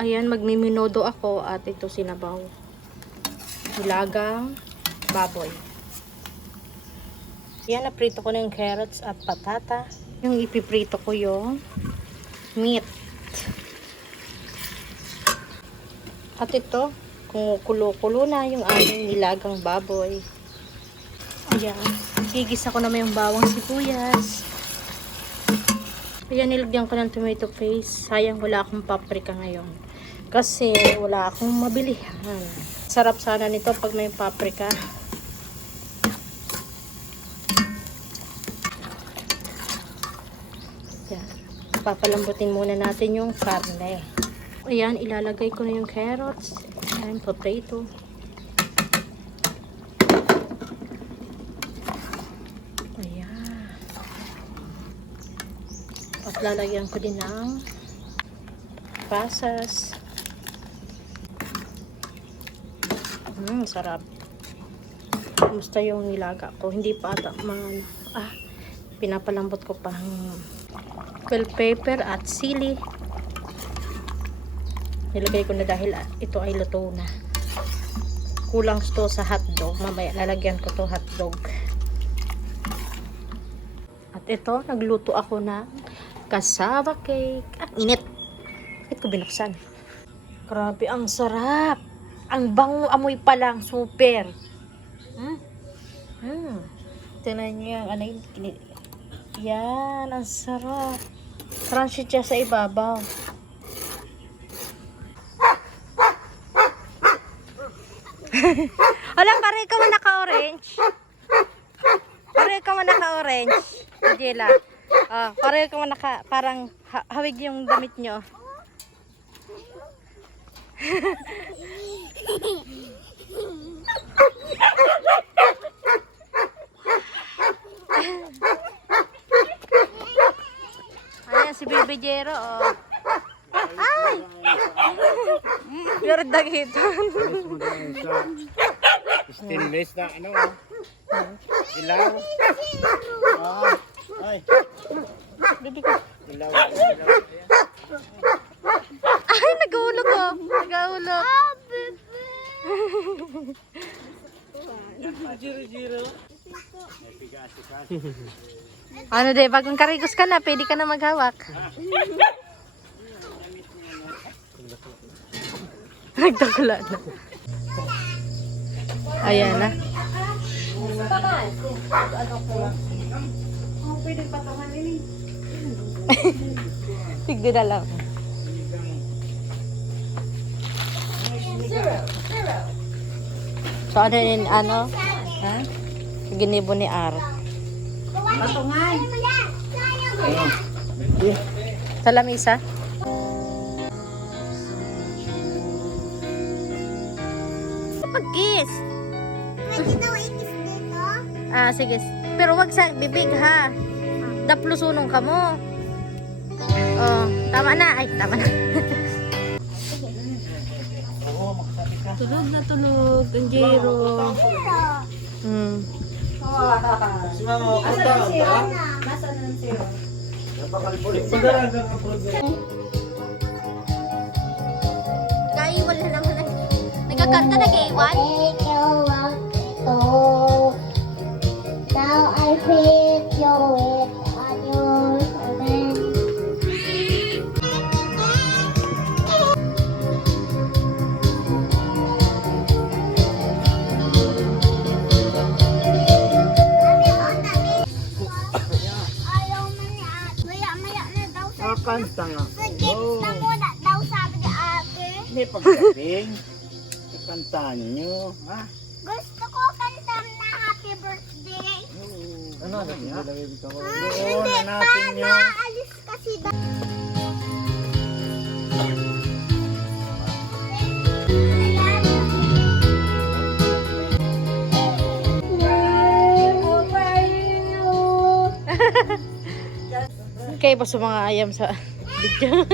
Ayan, magmiminodo ako at ito sinabaw. Nilagang baboy. Ayan, naprito ko na yung carrots at patata. Yung ipiprito ko yung meat. At ito, kung kulo-kulo na yung aming nilagang baboy. Ayan, gigisa ko naman yung bawang sibuyas. Ayan, nilagyan ko ng tomato paste. Sayang wala akong paprika ngayon. Kasi wala akong mabilihan. Sarap sana nito pag may paprika. Ayan, papalambutin muna natin yung karne. Ayan, ilalagay ko na yung carrots and potato. Ayan. At lalagyan ko din ng pasas. Sarap. Gusto yung nilaga ko. Hindi pa ata pinapalambot ko pa ang bell pepper at sili. Nilagay ko na dahil ito ay luto na. Kulang to sa hotdog. Mamaya lalagyan ko to hotdog. At ito, nagluto ako ng cassava cake. Init. Bakit ko binuksan? Grabe, ang sarap. Ang bango amoy pa lang. Super. Tingnan niyo yung ano yun. Yan, ang sarap. Crunchy siya sa ibabaw. Wala, pare ka man naka-orange. Pare ka man naka-orange. Jela. Pare ka man naka, parang hawig yung damit nyo. Ayan si Baby Jero, oh. Ay! Pero dagitan. Stainless na ano, ilaw. Ay. Bibi ko. Ilaw. Ay, nag-uulog, oh. Nag-uulog. Jiro. Ano de, bagong karigos ka na, pwede ka na maghawak. Nagtakula na. Ayan na. Tigdo na lang. So ano yun, ano? Ha? Ginibo ni R. Patungan. Sa lamisa? Pag-kiss. Sige. Pero wag sa bibig ha. Daplusunong ka mo. Oh, tama na. Ay, tama na. Tulog na tulog. Ang Jero. Naiwan na naman. Nagkakanta na K1? Now I hit your it on your head. Maya na daw sa Kanta nga. gitna muna daw sabi ni ate. Hindi pagdating. Kantahan nyo. Ha? Gusto ko kanta na happy birthday. Ano niya? Hindi pa, hanapin nyo. naalis kasi daw. Kaya ba sa mga ayam sa video?